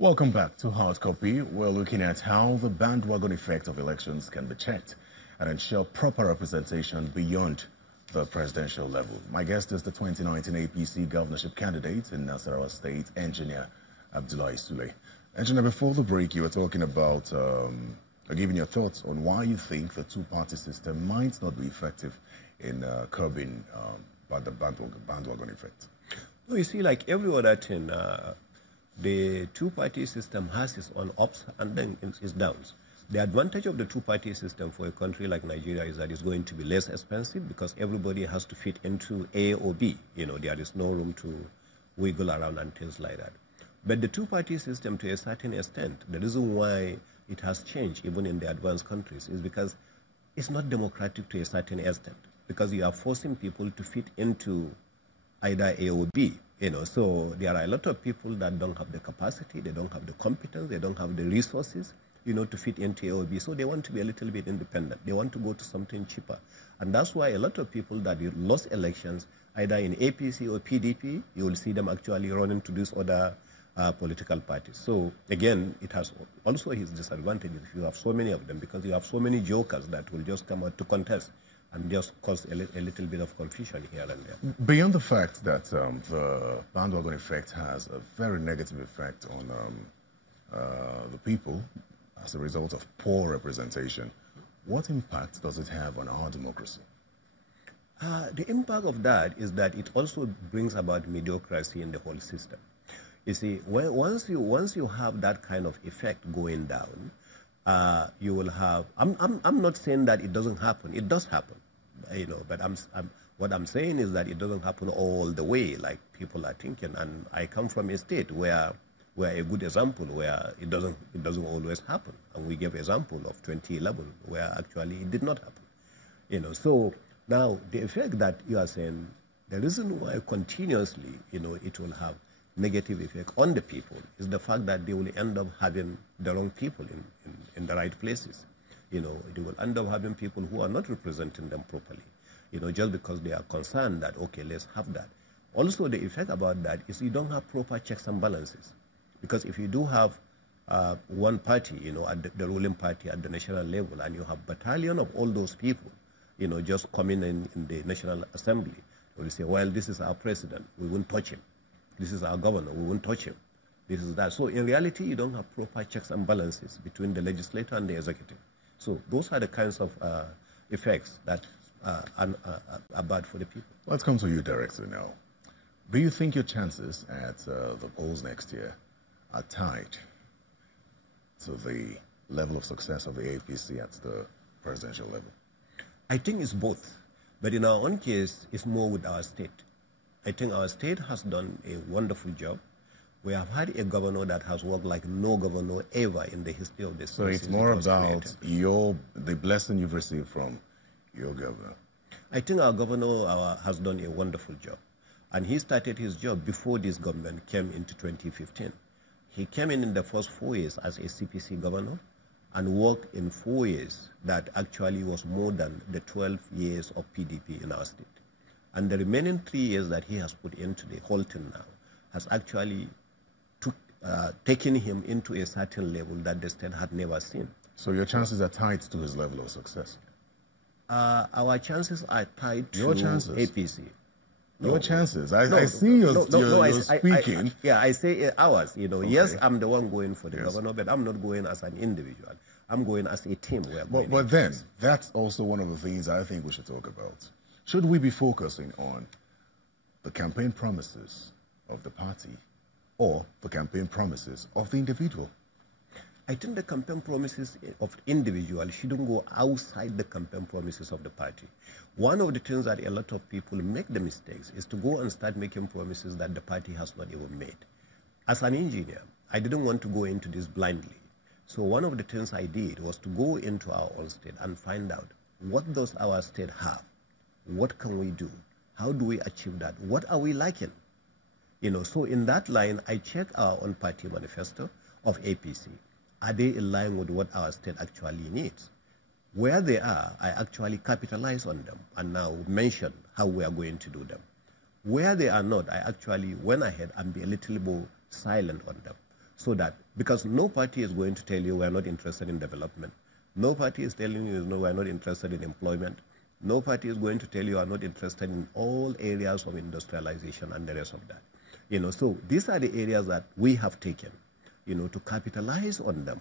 Welcome back to Hard Copy. We're looking at how the bandwagon effect of elections can be checked and ensure proper representation beyond the presidential level. My guest is the 2019 APC governorship candidate in Nasarawa State, Engineer Abdullahi Sule. Engineer, before the break, you were talking about giving your thoughts on why you think the two-party system might not be effective in curbing the bandwagon effect. No, you see, like every other thing, the two-party system has its own ups and then its downs. The advantage of the two-party system for a country like Nigeria is that it's going to be less expensive because everybody has to fit into A or B. You know, there is no room to wiggle around and things like that. But the two-party system, to a certain extent, the reason why it has changed, even in the advanced countries, is because it's not democratic to a certain extent, because you are forcing people to fit into either A or B. You know, so there are a lot of people that don't have the capacity, they don't have the competence, they don't have the resources, you know, to fit into A or B. So they want to be a little bit independent. They want to go to something cheaper. And that's why a lot of people that lost elections, either in APC or PDP, you will see them actually running to these other political parties. So again, it has also its disadvantages if you have so many of them, because you have so many jokers that will just come out to contest and just cause a little bit of confusion here and there. Beyond the fact that the bandwagon effect has a very negative effect on the people as a result of poor representation, what impact does it have on our democracy? The impact of that is that it also brings about mediocrity in the whole system. You see, once you have that kind of effect going down, you will have. I'm not saying that it doesn't happen. It does happen, you know. But what I'm saying is that it doesn't happen all the way like people are thinking. And I come from a state where a good example where it doesn't always happen. And we gave example of 2011 where actually it did not happen, you know. So now the effect that you are saying, the reason why continuously, you know, it will have negative effect on the people is the fact that they will end up having the wrong people in the right places. You know, they will end up having people who are not representing them properly, you know, just because they are concerned that, okay, let's have that. Also, the effect about that is you don't have proper checks and balances. Because if you do have one party, you know, at the ruling party at the national level, and you have battalion of all those people, you know, just coming in the National Assembly, they will say, well, this is our president, we won't touch him. This is our governor, we won't touch him. This is that. So in reality, you don't have proper checks and balances between the legislature and the executive. So those are the kinds of effects that are bad for the people. Let's come to you directly now. Do you think your chances at the polls next year are tied to the level of success of the APC at the presidential level? I think it's both. But in our own case, it's more with our state. I think our state has done a wonderful job. We have had a governor that has worked like no governor ever in the history of the state. So it's more about the blessing you've received from your governor. I think our governor has done a wonderful job. And he started his job before this government came into 2015. He came in the first 4 years as a CPC governor and worked in 4 years that actually was more than the 12 years of PDP in our state. And the remaining 3 years that he has put into the whole thing now has actually taken him into a certain level that the state had never seen. So your chances are tied to his level of success? Our chances are tied to your chances. APC. Your chances. I see you're speaking. I say ours. You know, okay. Yes, I'm the one going for the governor, but I'm not going as an individual. I'm going as a team. But then, that's also one of the things I think we should talk about. Should we be focusing on the campaign promises of the party or the campaign promises of the individual? I think the campaign promises of individual shouldn't go outside the campaign promises of the party. One of the things that a lot of people make the mistakes is to go and start making promises that the party has not even made. As an engineer, I didn't want to go into this blindly. So one of the things I did was to go into our own state and find out what does our state have? What can we do? How do we achieve that? What are we lacking? You know, so in that line, I check our own party manifesto of APC. Are they in line with what our state actually needs? Where they are, I actually capitalize on them and now mention how we are going to do them. Where they are not, I actually went ahead and be a little more silent on them. So that, because no party is going to tell you we're not interested in development. No party is telling you, no, we're not interested in employment. No party is going to tell you are not interested in all areas of industrialization and the rest of that. So these are the areas that we have taken, to capitalize on them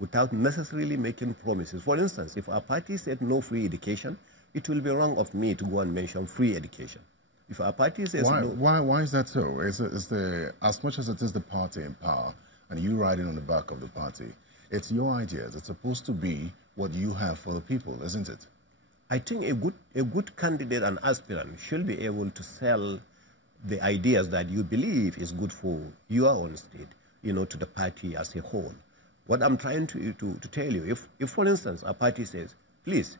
without necessarily making promises. For instance, if our party said no free education, it will be wrong of me to go and mention free education. If our party says no... Why is that so? As much as it is the party in power, and you riding on the back of the party, it's your ideas. It's supposed to be what you have for the people, isn't it? I think a good candidate and aspirant should be able to sell the ideas that you believe is good for your own state, to the party as a whole. What I'm trying to tell you, if for instance, a party says, please,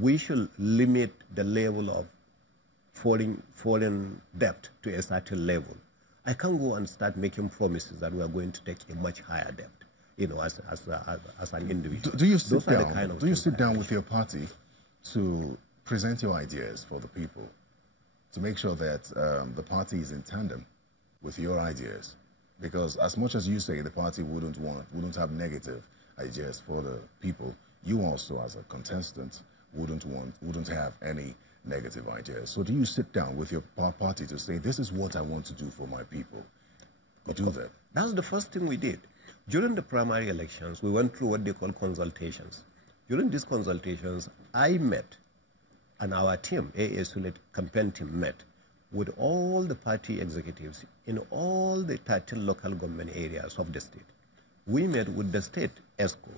we should limit the level of foreign debt to a certain level, I can't go and start making promises that we are going to take a much higher debt, as an individual. Do you sit down with your party to present your ideas for the people, to make sure that the party is in tandem with your ideas? Because as much as you say the party wouldn't have negative ideas for the people, you also as a contestant wouldn't have any negative ideas. So do you sit down with your party to say, this is what I want to do for my people? You do that? That's the first thing we did. During the primary elections, we went through what they call consultations. During these consultations, I met, and our team, Sule campaign team, met with all the party executives in all the 13 local government areas of the state. We met with the state ESCO.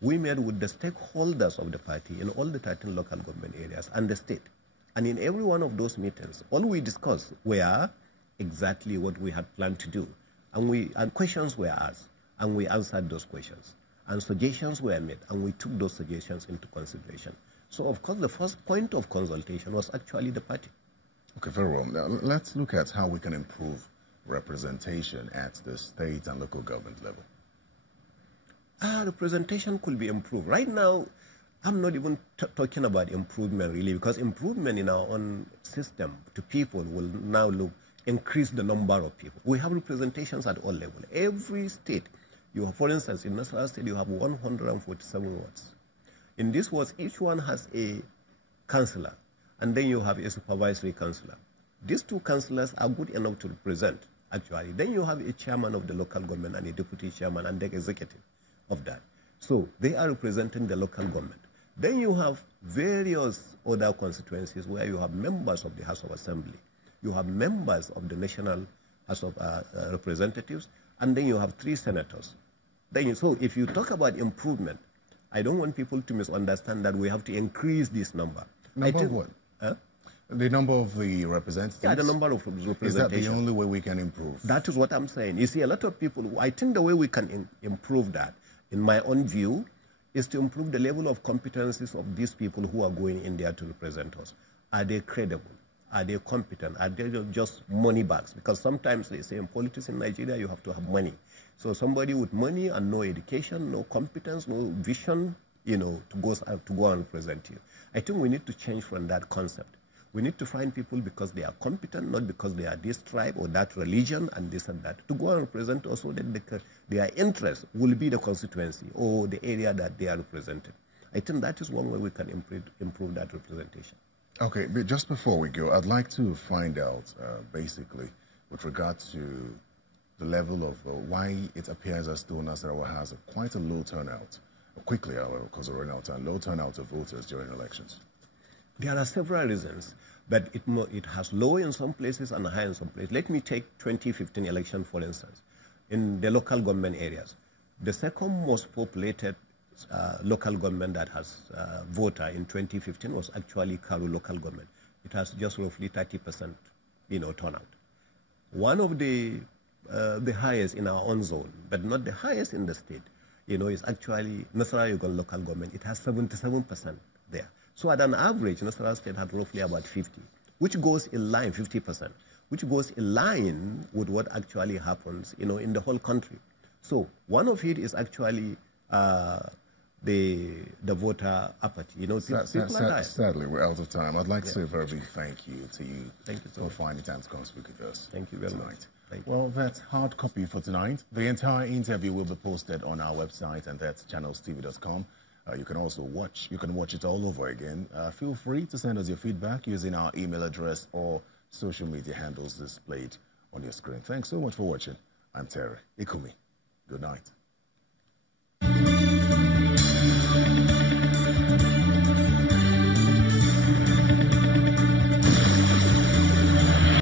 We met with the stakeholders of the party in all the 13 local government areas and the state. And in every one of those meetings, all we discussed were exactly what we had planned to do. And questions were asked, and we answered those questions. And suggestions were made, and we took those suggestions into consideration. So, of course, the first point of consultation was actually the party. Okay, very well. Now, let's look at how we can improve representation at the state and local government level. Representation could be improved. Right now, I'm not even talking about improvement, really, because improvement in our own system to people will now increase the number of people. We have representations at all levels. Every state, for instance, in Nasarawa State, you have 147 wards. In these wards, each one has a councillor, and then you have a supervisory councillor. These two councillors are good enough to represent, actually. Then you have a chairman of the local government and a deputy chairman and the executive of that. So they are representing the local government. Then you have various other constituencies where you have members of the House of Assembly. You have members of the National House of Representatives, and then you have 3 senators. So if you talk about improvement, I don't want people to misunderstand that we have to increase this number. Number of what? Huh? The number of the representatives? Yeah, the number of representation. Is that the only way we can improve? That is what I'm saying. You see, a lot of people, I think the way we can improve that, in my own view, is to improve the level of competencies of these people who are going in there to represent us. Are they credible? Are they competent? Are they just money bags? Because sometimes they say in politics in Nigeria, you have to have money. So somebody with money and no education, no competence, no vision, to go and represent you. I think we need to change from that concept. We need to find people because they are competent, not because they are this tribe or that religion and this and that, to go and represent us so that their interest will be the constituency or the area that they are represented. I think that is one way we can improve that representation. Okay, but just before we go, I'd like to find out, basically, with regard to the level of why it appears as though Nasarawa has quite a low turnout, quickly, however, because we're running out of time, low turnout of voters during elections. There are several reasons, but it has low in some places and high in some places. Let me take 2015 election, for instance, in the local government areas. The second most populated local government that has voter in 2015 was actually Karu local government. It has just roughly 30% turnout. One of the highest in our own zone, but not the highest in the state, is actually Nasarawa local government. It has 77% there. So at an average, Nasarawa State had roughly about 50, which goes in line, 50%, which goes in line with what actually happens, in the whole country. So one of it is actually the voter apathy. You know, people are dying. Sadly, we're out of time. I'd like to say a very big thank you to you. Thank you so for much. finding time to come speak with us. Thank you very tonight. much. Thank you. Well, that's hard copy for tonight. The entire interview will be posted on our website, and that's channelstv.com. You can also watch it all over again. Feel free to send us your feedback using our email address or social media handles displayed on your screen. Thanks so much for watching. I'm Terry Ikumi. Good night.